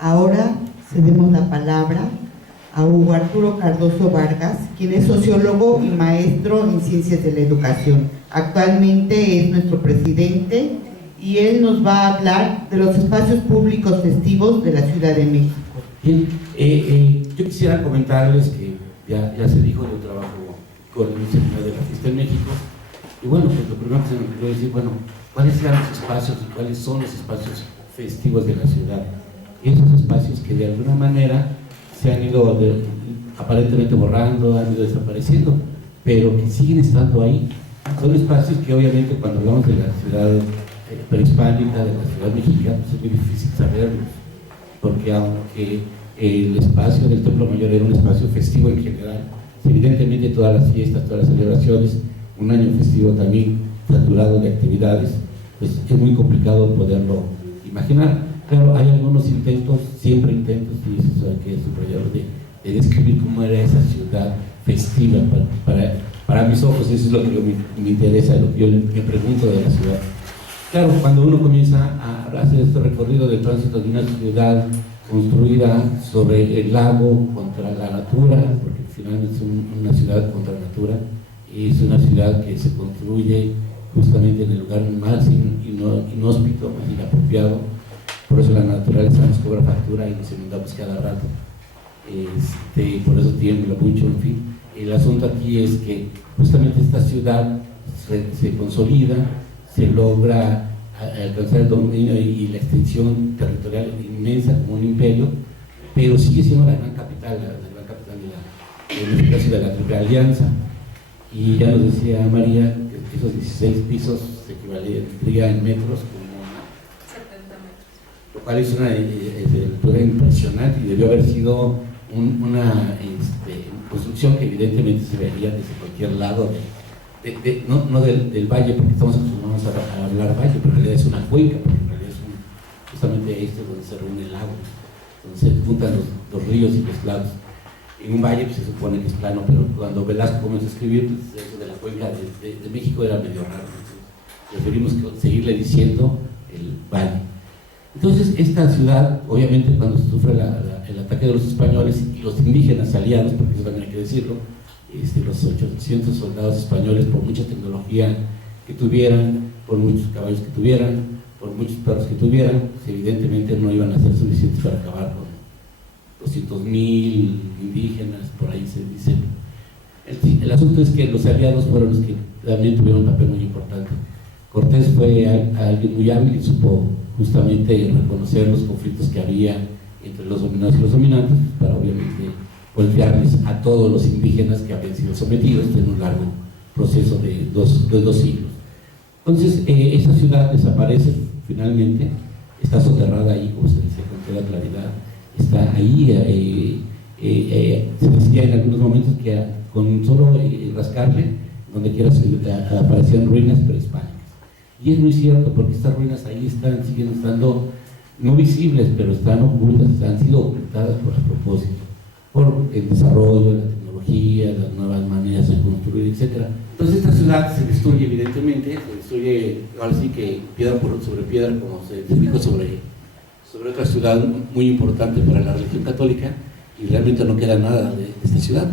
Ahora cedemos la palabra a Hugo Arturo Cardoso Vargas, quien es sociólogo y maestro en Ciencias de la Educación. Actualmente es nuestro presidente y él nos va a hablar de los espacios públicos festivos de la Ciudad de México. Bien, yo quisiera comentarles que ya se dijo, yo trabajo con el Seminario de la Fiesta en México, y bueno, pues lo primero que se me ocurrió decir, bueno, ¿cuáles eran los espacios y cuáles son los espacios festivos de la ciudad? Esos espacios que de alguna manera se han ido aparentemente borrando, han ido desapareciendo, pero que siguen estando ahí. Son espacios que obviamente cuando hablamos de la ciudad prehispánica, de la ciudad mexicana, pues es muy difícil saberlos, porque aunque el espacio del Templo Mayor era un espacio festivo en general, evidentemente todas las fiestas, todas las celebraciones, un año festivo también saturado de actividades, pues es muy complicado poderlo imaginar. Claro, hay algunos intentos, siempre intentos, y eso hay que subrayarlo, de describir cómo era esa ciudad festiva. Para mis ojos, eso es lo que me interesa, lo que yo me pregunto de la ciudad. Claro, cuando uno comienza a hacer este recorrido de tránsito de una ciudad construida sobre el lago, contra la natura, porque al final es una ciudad contra la natura, y es una ciudad que se construye justamente en el lugar más inhóspito, más inapropiado. Por eso la naturaleza nos cobra factura y nos inundamos cada rato, por eso tiembla mucho, en fin. El asunto aquí es que justamente esta ciudad se consolida, se logra alcanzar el dominio y la extensión territorial inmensa como un imperio, pero sigue siendo la gran capital, en este caso de la Triple Alianza. Y ya nos decía María que esos 16 pisos se equivaldría en metros como 70 metros, lo cual es una altura impresionante y debió haber sido una construcción que evidentemente se vería desde cualquier lado no del valle, porque estamos acostumbrados a hablar valle, pero en realidad es una cuenca, porque en realidad es justamente esto donde se reúne el agua, donde se juntan los ríos y los lagos. En un valle pues, se supone que es plano, pero cuando Velasco comenzó a escribir, pues, eso de la cuenca de México era medio raro, entonces preferimos seguirle diciendo el valle. Entonces esta ciudad, obviamente cuando sufre el ataque de los españoles y los indígenas aliados, porque eso también hay que decirlo, los 800 soldados españoles, por mucha tecnología que tuvieran, por muchos caballos que tuvieran, por muchos perros que tuvieran, pues evidentemente no iban a ser suficientes para acabar con 200,000 indígenas, por ahí se dice. El asunto es que los aliados fueron los que también tuvieron un papel muy importante. Cortés fue alguien muy hábil y supo justamente reconocer los conflictos que había entre los dominados y los dominantes, para obviamente golpearles a todos los indígenas que habían sido sometidos en un largo proceso de dos siglos. Entonces, esa ciudad desaparece finalmente, está soterrada ahí, como se dice con toda claridad, está ahí, se decía en algunos momentos que con solo rascarle, donde quiera aparecían ruinas prehispánicas. Y es muy cierto, porque estas ruinas ahí siguen estando no visibles, pero están ocultas, han sido ocultadas por a propósito, por el desarrollo, la tecnología, las nuevas maneras de construir, etc. Entonces esta ciudad se destruye evidentemente, se destruye ahora sí que piedra sobre piedra, como se dijo sobre otra ciudad muy importante para la religión católica, y realmente no queda nada de esta ciudad.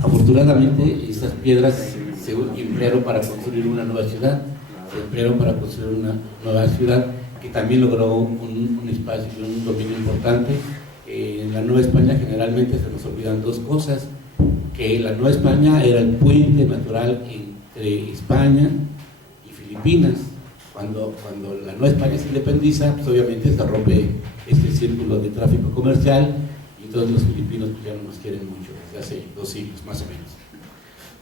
Afortunadamente estas piedras se emplearon para construir una nueva ciudad, se emplearon para construir una nueva ciudad que también logró un espacio y un dominio importante. En la Nueva España generalmente se nos olvidan dos cosas, que la Nueva España era el puente natural entre España y Filipinas. Cuando la Nueva España se independiza, pues obviamente se rompe este círculo de tráfico comercial y todos los filipinos pues ya no nos quieren mucho, desde hace 2 siglos más o menos.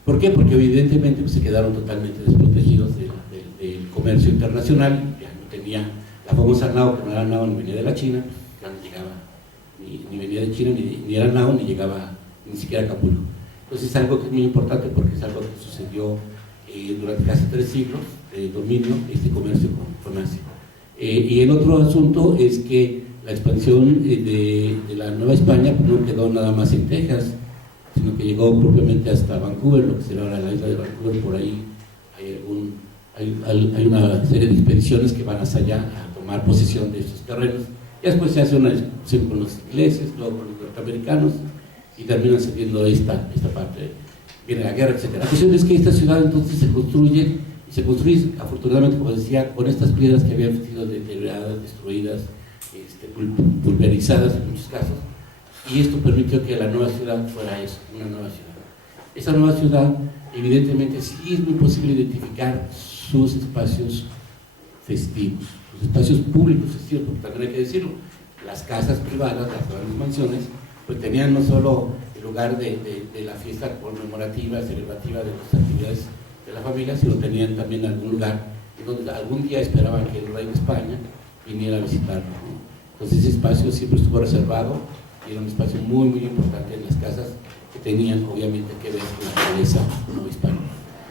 ¿Por qué? Porque evidentemente pues, se quedaron totalmente desprotegidos del comercio internacional, ya no tenía la famosa nao, que no era nao ni venía de la China, ya no llegaba, ni venía de China, ni era nao, ni llegaba ni siquiera a Acapulco. Entonces es algo que es muy importante porque es algo que sucedió durante casi 3 siglos de dominio, este comercio con Asia. Y el otro asunto es que la expansión de la Nueva España pues, no quedó nada más en Texas, sino que llegó propiamente hasta Vancouver, lo que será ahora la isla de Vancouver. Por ahí hay una serie de expediciones que van hasta allá a tomar posesión de estos terrenos Y después se hace una discusión con los ingleses, luego con los norteamericanos, y terminan cediendo esta parte. Viene la guerra, etc. La cuestión es que esta ciudad entonces se construye afortunadamente, como decía, con estas piedras que habían sido deterioradas, destruidas, pulverizadas en muchos casos, y esto permitió que la nueva ciudad fuera eso, una nueva ciudad. Esa nueva ciudad, evidentemente, sí es muy posible identificar sus espacios festivos, sus espacios públicos festivos, porque también hay que decirlo, las casas privadas, las grandes mansiones, pues tenían no solo el lugar de la fiesta conmemorativa, celebrativa de las actividades de la familia, sino tenían también algún lugar en donde algún día esperaban que el rey de España viniera a visitarlo, ¿no? Entonces ese espacio siempre estuvo reservado y era un espacio muy muy importante en las casas que tenían obviamente que ver con la realeza no hispana.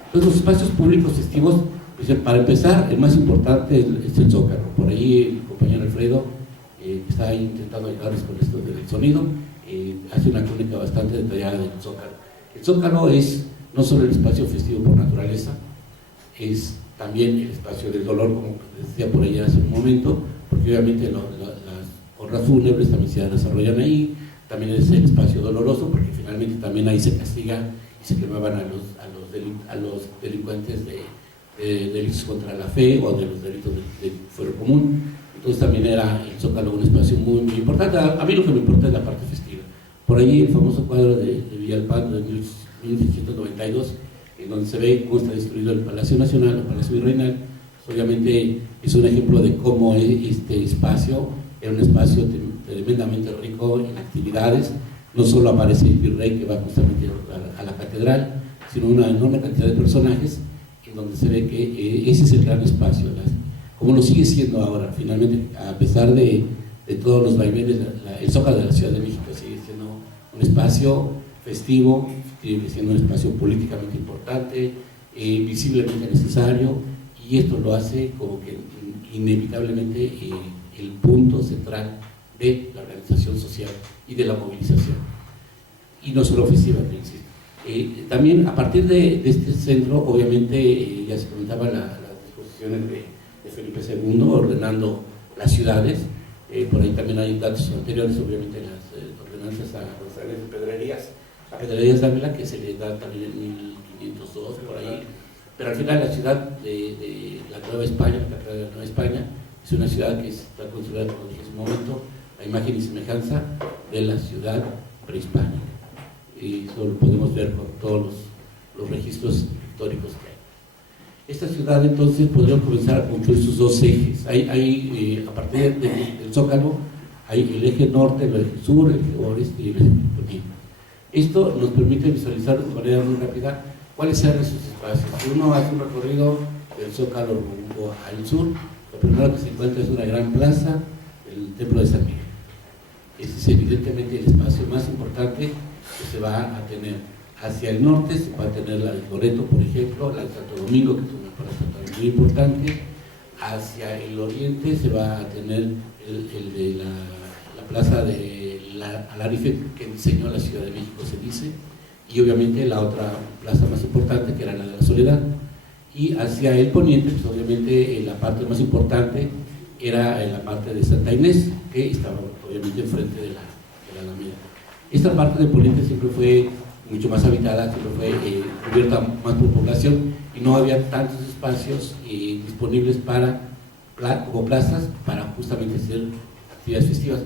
Entonces los espacios públicos festivos, pues, para empezar, el más importante es el Zócalo. Por ahí el compañero Alfredo que está intentando ayudarles con esto del sonido, hace una crónica bastante detallada del Zócalo. El Zócalo es no solo el espacio festivo por naturaleza, es también el espacio del dolor, como decía por allá hace un momento, porque obviamente las honras fúnebres también se desarrollan ahí, también es el espacio doloroso, porque finalmente también ahí se castiga y se quemaban a los delincuentes de delitos contra la fe o de los delitos de fuero común. Entonces también era el Zócalo un espacio muy, muy importante. A mí lo que me importa es la parte festiva. Por ahí el famoso cuadro de Villalpando de 1692, en donde se ve cómo está destruido el Palacio Nacional, el Palacio Virreinal, obviamente es un ejemplo de cómo este espacio era un espacio tremendamente rico en actividades. No solo aparece el virrey que va justamente a la catedral, sino una enorme cantidad de personajes, en donde se ve que ese es el gran espacio, como lo sigue siendo ahora. Finalmente, a pesar de todos los vaivenes, el Zócalo de la Ciudad de México sigue siendo un espacio festivo, sigue siendo un espacio políticamente importante, visiblemente necesario, y esto lo hace como que inevitablemente el punto central de la organización social y de la movilización, y no solo festiva, insisto. También a partir de este centro, obviamente, ya se comentaban las disposiciones de Felipe II ordenando las ciudades. Por ahí también hay datos anteriores, obviamente, las ordenanzas a González de Pedrerías, a Pedrerías de Ávila, que se le da también en 1502, por ahí. Pero al final la ciudad de la Nueva España, la capital de la Nueva España, es una ciudad que está construida, como dije en su momento, a imagen y semejanza de la ciudad prehispánica. Y eso lo podemos ver con todos los registros históricos que hay. Esta ciudad entonces podría comenzar a construir sus dos ejes. A partir del Zócalo hay el eje norte, el eje sur, el eje oeste y el eje poniente. Esto nos permite visualizar de manera muy rápida cuáles eran esos espacios. Si uno hace un recorrido del Zócalo rumbo al sur, lo primero que se encuentra es una gran plaza, el Templo de San Miguel. Ese es evidentemente el espacio más importante que se va a tener. Hacia el norte se va a tener la de Loreto, por ejemplo, la de Santo Domingo, que es una plaza también muy importante. Hacia el oriente se va a tener el de la plaza de Alarife, que diseñó la Ciudad de México, se dice, y obviamente la otra plaza más importante, que era la de la Soledad. Y hacia el poniente, pues obviamente la parte más importante era la parte de Santa Inés, que estaba obviamente enfrente de la Alameda. Esta parte del poniente siempre fue mucho más habitada, siempre fue cubierta más por población, y no había tantos espacios disponibles como plazas para justamente hacer actividades festivas.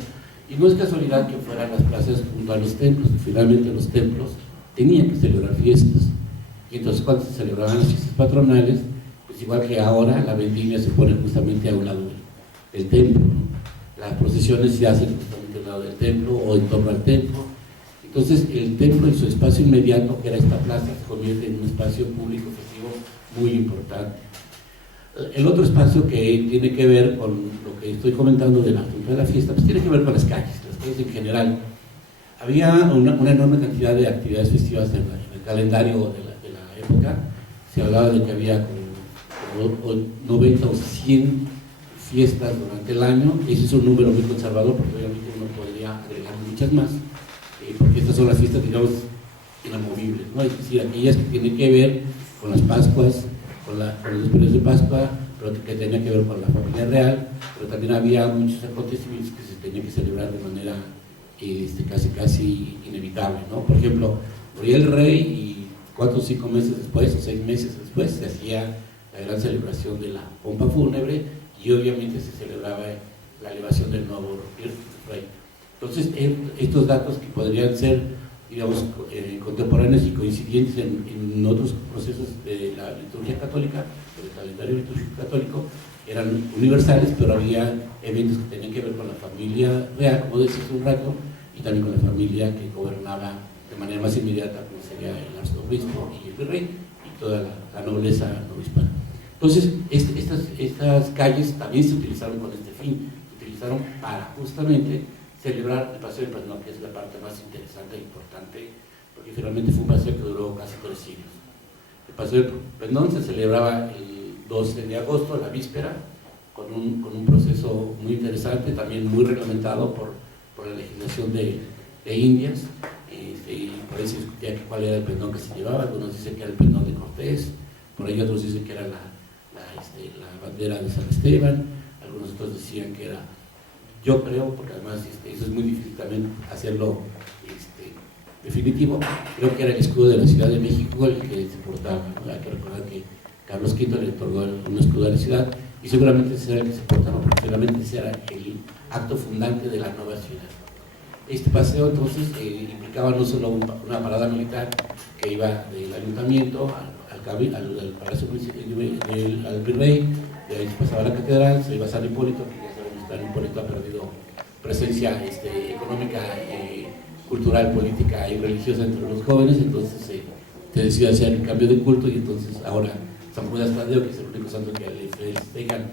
Y no es casualidad que fueran las plazas junto a los templos. Finalmente los templos tenían que celebrar fiestas, y entonces cuando se celebraban las fiestas patronales, pues igual que ahora, la vendimia se pone justamente a un lado del templo, ¿no? Las procesiones se hacen justamente al lado del templo o en torno al templo. Entonces el templo y su espacio inmediato, que era esta plaza, se convierte en un espacio público festivo muy importante. El otro espacio que tiene que ver con lo que estoy comentando de la fiesta, pues tiene que ver con las calles en general. Había una enorme cantidad de actividades festivas en el calendario de la época. Se hablaba de que había como 90 o 100 fiestas durante el año. Ese es un número muy conservador, porque obviamente uno podría agregar muchas más, porque estas son las fiestas, digamos, inamovibles, ¿no? Es decir, aquellas que tienen que ver con las Pascuas, con los periodos de Pascua, pero que tenía que ver con la familia real, pero también había muchos acontecimientos que se tenían que celebrar de manera casi inevitable, ¿no? Por ejemplo, moría el rey y 4 o 5 meses después, o 6 meses después, se hacía la gran celebración de la pompa fúnebre y obviamente se celebraba la elevación del nuevo rey. Entonces, estos datos que podrían ser, digamos, contemporáneos y coincidentes en otros procesos de la liturgia católica, del calendario litúrgico católico, eran universales, pero había eventos que tenían que ver con la familia real, como decía hace un rato, y también con la familia que gobernaba de manera más inmediata, como sería el arzobispo y el virrey, y toda la nobleza novohispana. Entonces, estas calles también se utilizaron con este fin, se utilizaron para justamente celebrar el Paseo del Pendón, que es la parte más interesante e importante, porque finalmente fue un paseo que duró casi 3 siglos. El Paseo del Pendón se celebraba el 12 de agosto, la víspera, con un proceso muy interesante, también muy reglamentado por la legislación de Indias, y por ahí se discutía cuál era el pendón que se llevaba. Algunos dicen que era el pendón de Cortés, por ahí otros dicen que era la bandera de San Esteban, algunos otros decían que era, yo creo, porque además eso es muy difícil también hacerlo definitivo, creo que era el escudo de la Ciudad de México el que se portaba, ¿no? Hay que recordar que Carlos V le otorgó un escudo a la ciudad y seguramente ese era el que se portaba, porque seguramente ese era el acto fundante de la nueva ciudad. Este paseo entonces implicaba no solo una parada militar que iba del ayuntamiento al Palacio al Virrey, de ahí se pasaba a la catedral, se iba a San Hipólito, que ya sabemos que San Hipólito ha perdido presencia económica, cultural, política y religiosa entre los jóvenes, entonces se decidió hacer el cambio de culto y entonces ahora San Judas Tadeo, que es el único santo que le festejan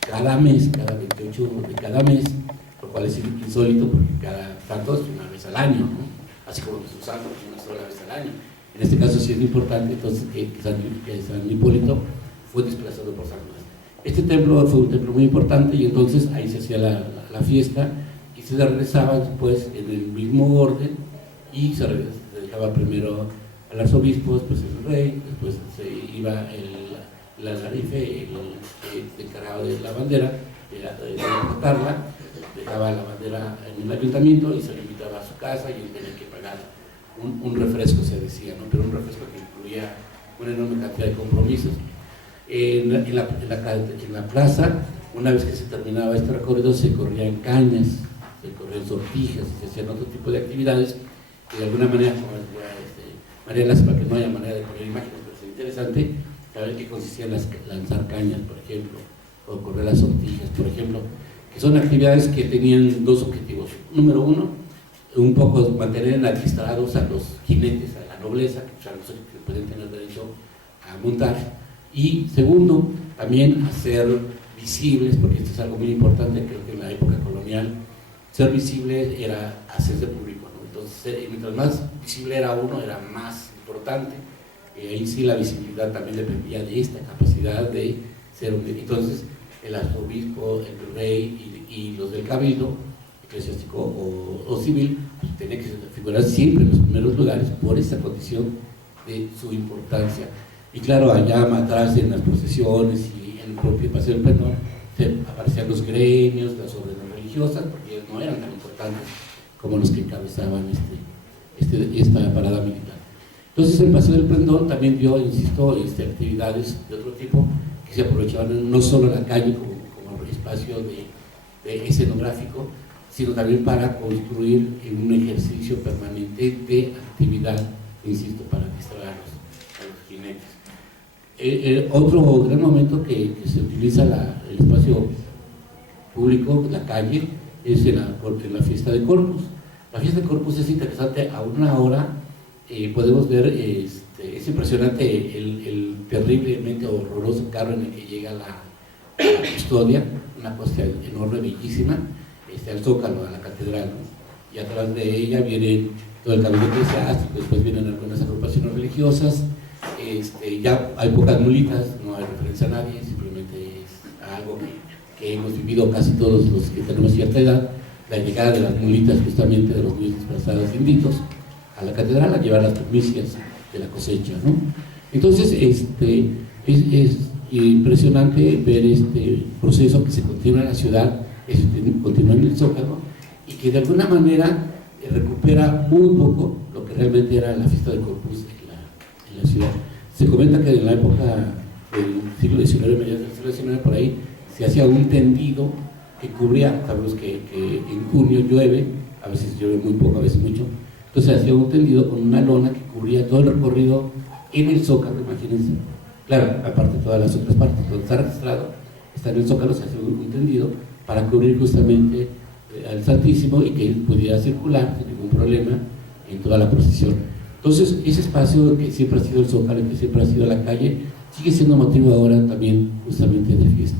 cada mes, cada 28 de cada mes, lo cual es insólito porque cada tanto es una vez al año, ¿no? Así como Jesús Santo, una sola vez al año. En este caso sí es importante entonces que San Hipólito fue desplazado por San Judas. Este templo fue un templo muy importante y entonces ahí se hacía la fiesta y se regresaba después en el mismo orden y se dejaba primero al arzobispo, después el rey, después se iba el alarife, el encargado de la bandera, de portarla, dejaba la bandera en el ayuntamiento y se le invitaba a su casa y él tenía que pagar un refresco, se decía, ¿no? Pero un refresco que incluía una enorme cantidad de compromisos. En la plaza, una vez que se terminaba este recorrido, se corrían cañas, se corrían sortijas, se hacían otro tipo de actividades que de alguna manera, como decía María Laza, para que no haya manera de poner imágenes, pero es interesante saber qué consistía en lanzar cañas, por ejemplo, o correr las sortijas, por ejemplo, que son actividades que tenían 2 objetivos. Número 1, un poco mantener adistrados a los jinetes, a la nobleza, que pueden tener derecho a montar, y segundo, también hacer visibles, porque esto es algo muy importante, creo que en la época colonial, ser visible era hacerse público, ¿no? Entonces, mientras más visible era uno, era más importante. Ahí sí la visibilidad también dependía de esta capacidad de ser un... Entonces, el arzobispo, el rey y los del cabildo, eclesiástico o civil, pues, tenían que figurar siempre en los primeros lugares por esa condición de su importancia. Y claro, allá atrás en las procesiones y en el propio Paseo del Pendón aparecían los gremios, las obras religiosas, porque ellos no eran tan importantes como los que encabezaban esta parada militar. Entonces el Paseo del Pendón también dio, insisto, actividades de otro tipo que se aprovechaban no solo la calle como espacio de escenográfico, sino también para construir un ejercicio permanente de actividad, insisto, para distraer a los jinetes. Otro gran momento que se utiliza el espacio público, la calle, es en la fiesta de Corpus. La fiesta de Corpus es interesante. A una hora podemos ver, es impresionante el terriblemente horroroso carro en el que llega la custodia, una cosa enorme, bellísima, al Zócalo, a la catedral, ¿no? Y atrás de ella viene todo el camino eclesiástico, después vienen algunas agrupaciones religiosas. Ya hay pocas mulitas, no hay referencia a nadie, simplemente es algo que hemos vivido casi todos los que tenemos cierta edad, la llegada de las mulitas, justamente de los niños disfrazados inditos a la catedral a llevar las primicias de la cosecha, ¿no? Entonces, impresionante ver este proceso que se continúa en la ciudad, que se continúa en el Zócalo, y que de alguna manera recupera muy poco lo que realmente era la fiesta del Corpus en la ciudad. Se comenta que en la época del siglo XIX, mediados del siglo XIX, por ahí, se hacía un tendido que cubría, sabemos que en junio llueve, a veces llueve muy poco, a veces mucho, entonces se hacía un tendido con una lona que cubría todo el recorrido en el Zócalo, imagínense. Claro, aparte de todas las otras partes, donde está registrado, está en el Zócalo, se hace un tendido para cubrir justamente al Santísimo y que él pudiera circular sin ningún problema en toda la procesión. Entonces, ese espacio que siempre ha sido el Zócalo, que siempre ha sido la calle, sigue siendo motivo ahora también justamente de fiesta.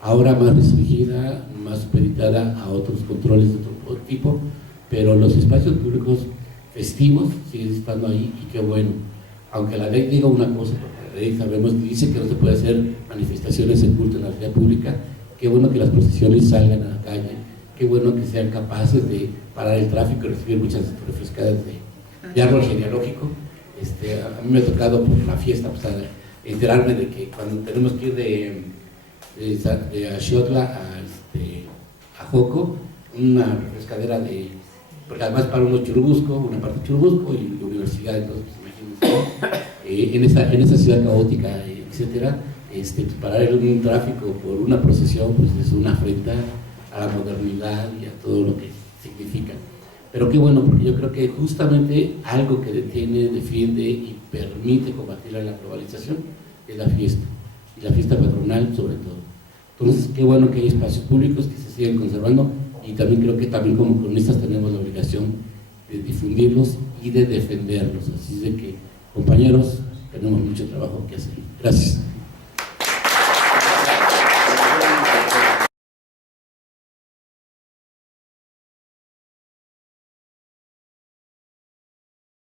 Ahora más restringida, más supeditada a otros controles de otro tipo, pero los espacios públicos festivos siguen estando ahí y qué bueno. Aunque la ley diga una cosa, porque la ley sabemos, dice que no se puede hacer manifestaciones en culto en la vía pública, qué bueno que las procesiones salgan a la calle, qué bueno que sean capaces de parar el tráfico y recibir muchas refrescadas de árbol genealógico. A mí me ha tocado por la fiesta pues, enterarme de que cuando tenemos que ir de Axotla a Joco, una refrescadera porque además para uno Churubusco, una parte de Churubusco y la universidad, entonces pues, imagínense, en esa ciudad caótica, etcétera, pues, parar un tráfico por una procesión pues es una afrenta a la modernidad y a todo lo que significa. Pero qué bueno, porque yo creo que justamente algo que detiene, defiende y permite combatir la globalización es la fiesta, y la fiesta patronal sobre todo. Entonces, qué bueno que hay espacios públicos que se siguen conservando, y también creo que también como cronistas tenemos la obligación de difundirlos y de defenderlos. Así de que, compañeros, tenemos mucho trabajo que hacer. Gracias.